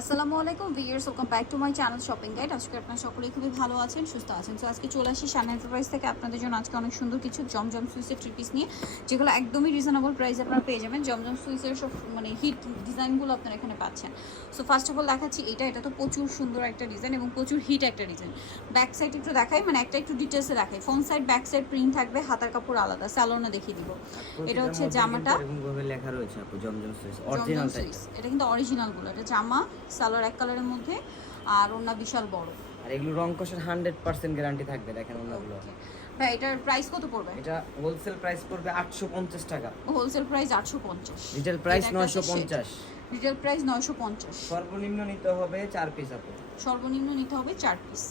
আসসালামু আলাইকুম viewers, welcome back to my channel shopping guide. আজকে আপনারা সকলেই খুবই ভালো আছেন, সুস্থ আছেন। তো আজকে চলে আসি শান এন্টারপ্রাইজ থেকে আপনাদের জন্য আজকে অনেক সুন্দর কিছু জমজম সুইসের থ্রি পিস নিয়ে, যেগুলো একদমই রিজনেবল প্রাইসে আপনারা পেয়ে যাবেন। জমজম সুইসের সব হিট ডিজাইনগুলো আপনারা এখানে পাচ্ছেন। সো ফার্স্ট অফ অল দেখাচ্ছি এটা তো প্রচুর সুন্দর একটা ডিজাইন এবং প্রচুর হিট একটা ডিজাইন। ব্যাক সাইড একটু দেখাই, একটা একটু ডিটেলসে দেখাই। Front side back side print থাকবে, হাতার কাপড় আলাদা, স্যালোনে দেখিয়ে দিব। এটা হচ্ছে জামাটা, লেখা রয়েছে আপু জমজম সুইস অরিজিনাল সুইস। এটা কিন্তু অরিজিনালগুলো, এটা জামা সালোয়ার এক কালারের মধ্যে, আর ওন্না বিশাল বড়। আর এগুলো রং কষের 100% গ্যারান্টি থাকবে। দেখেন ওন্নাগুলো। ভাই এটার প্রাইস কত পড়বে? এটা হোলসেল প্রাইস পড়বে 850 টাকা। Wholesale price 850, retail price 950। Retail price 950। সর্বনিম্ন নিতে হবে 4 পিস আপু। সর্বনিম্ন নিতে হবে 4 পিস।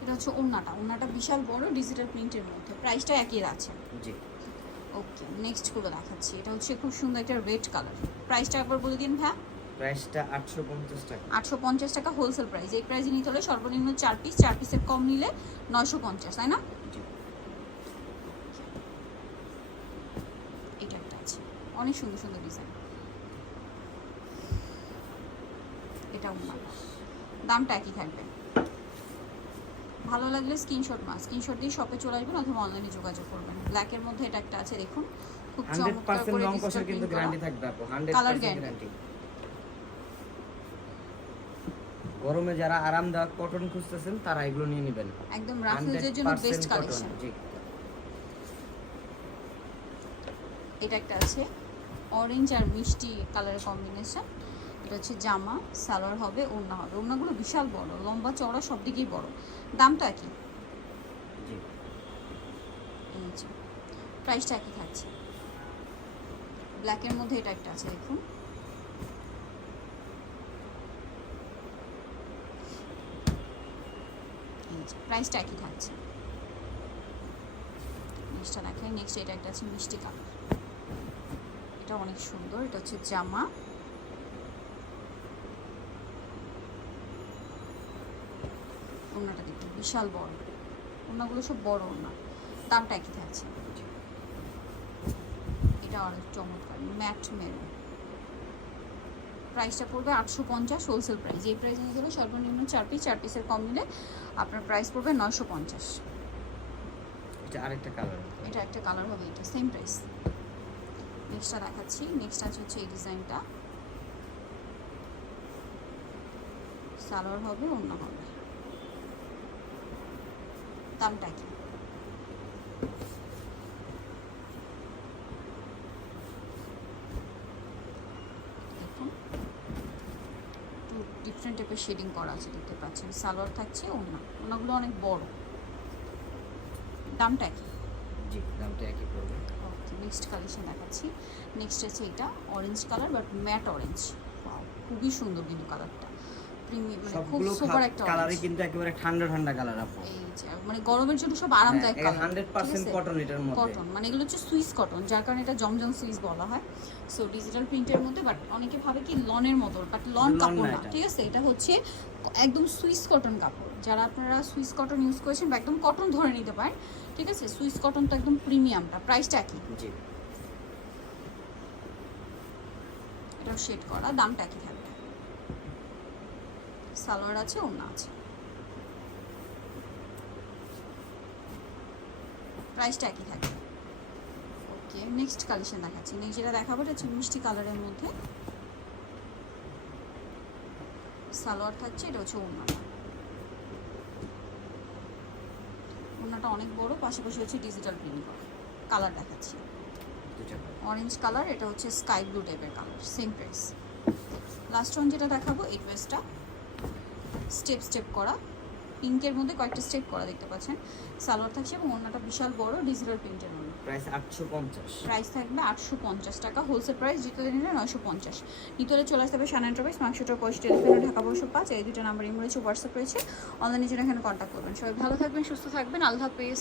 এটা হচ্ছে ওন্নাটা বিশাল বড় ডিজিটাল প্রিন্টের মধ্যে, প্রাইসটা একই আছে। জি ওকে, নেক্সট গুলো দেখাচ্ছি। এটা হচ্ছে খুব সুন্দর একটা রেড কালার। প্রাইসটা একবার বলে দিন ভাই। প্রাইসটা 850 টাকা। 850 টাকা হোলসেল প্রাইস। এই প্রাইসে নিতে হলে সর্বনিম্ন 4 পিস, 4 পিসের কম নিলে 950, তাই না? জি। এটা একটা আছে, অনেক সুন্দর সুন্দর ডিজাইন। এটা ওন্না, দামটা একই থাকবে। ভালো লাগলে স্ক্রিনশট দিয়ে শপে চলে আসবেন অথবা অনলাইনে যোগাযোগ করবেন। ব্ল্যাকের মধ্যে এটা একটা আছে, দেখুন খুব চমৎকার করে রং কষের কিন্তু গ্যারান্টি থাকবে আপু। 100% গ্যারান্টি। গরমে যারা আরামদায়ক কটন খুঁজতেছেন তারা এগুলো নিয়ে নেবেন। একদম রাফেলজের জন্য বেস্ট কালেকশন। জি। এটা একটা আছে অরেঞ্জ আর মিষ্টি কালারের কম্বিনেশন। এটা হচ্ছে জামা, সালোয়ার হবে, ওড়না হবে। ওড়নাগুলো বিশাল বড়, লম্বা চওড়া সব দিকেই বড়। দামটা কি? জি। এই যে প্রাইসটা একই থাকছে। ব্ল্যাকের মধ্যে এটা একটা আছে, দেখুন প্রাইসটা একই থাকছে। নেক্সটটা দেখাই। নেক্সট এটা একটা আছে মিষ্টি কালার, এটা অনেক সুন্দর। এটা হচ্ছে জামা, ওড়নাটা দেখুন বিশাল বড়। ওড়নাগুলো সব বড় ওড়না। দামটা একই থাকছে। এটা অনেক চমৎকার ম্যাট মেরুন। প্রাইসটা পড়বে 850 হোলসেল প্রাইস। এই প্রাইস নিতে হলে সর্বনিম্ন 4 পিস, 4 পিসের কম নিলে আপনার প্রাইস পড়বে 950। এটা আরেকটা কালার। এটা একটা কালার হবে, এটা সেম প্রাইস। নেক্সটটা দেখাচ্ছি। নেক্সট আছে হচ্ছে এই ডিজাইনটা, সালোয়ার হবে, ওড়না হবে। দামটা কি? দেখুন একটু ডিফারেন্ট টাইপের শেডিং করা আছে, দেখতে পাচ্ছেন। সালোয়ার থাকছে, ওড়নাগুলো অনেক বড়। দামটা কি? জি, দামটা একই পড়বে। ওকে, নেক্সট কালেকশন দেখাচ্ছি। নেক্সট আছে এটা orange colour, but matte orange. খুবই সুন্দর কিন্তু কালারটা, প্রিমিয়াম, খুব সুপার একটা কালারই কিন্তু একেবারে ঠান্ডা ঠান্ডা কালার আপু। এই যে গরমের জন্য সব আরামদায়ক কালার। 100% কটন এটার মধ্যে। কটন এগুলো হচ্ছে সুইস কটন, যার কারণে এটা জমজম সুইস বলা হয়। সো ডিজিটাল প্রিন্টের মধ্যে, বাট অনেকে ভাবে কি লনের মতো, বাট লন কাপড় না, ঠিক আছে? এটা হচ্ছে একদম সুইস কটন কাপড়। যারা আপনারা সুইস কটন ইউজ করেছেন বা একদম কটন ধরে নিতে পারেন, ঠিক আছে? সুইস কটন তো একদম প্রিমিয়ামটা। প্রাইসটা কি? জি। এটাও শেড করা, দামটা কি থাকবে? সালোয়ার আছে, ওড়না আছে। প্রাইসটা একই থাকবে। ওকে, নেক্সট কালেকশন দেখাচ্ছি। নেক্সট যেটা দেখাবো এটা হচ্ছে মিষ্টি কালারের মধ্যে, সালোয়ার থাকছে, এটা হচ্ছে ওড়নাটা। ওড়নাটা অনেক বড়, পাশাপাশি হচ্ছে ডিজিটাল প্রিন্ট করা। কালার দেখাচ্ছি, অরেঞ্জ কালার, এটা হচ্ছে স্কাই ব্লু টাইপের colour, same price. Last one যেটা দেখাবো, এই ড্রেসটা স্টেপ করা, পিঙ্কের মধ্যে কয়েকটা স্টেপ করা, দেখতে পাচ্ছেন। সালোয়ার থাকছে এবং ওড়নাটা বিশাল বড় ডিজিটাল প্রিন্টের মধ্যে। প্রাইস 850। প্রাইস থাকবে 850 টাকা হোলসেল প্রাইস। যেটা নিলে 950। নিতে হলে চলে আসতে হবে শান এন্টারপ্রাইজ, মার্কেটের পয়সা, টেলিফোনে ঢাকা 505। এই দুটো নাম্বার ইমো রয়েছে, হোয়াটসঅ্যাপ রয়েছে। অনলাইনের জন্য এখানে কন্ট্যাক্ট করবেন। সবাই ভালো থাকবেন, সুস্থ থাকবেন, আল্লাহ হাফেজ।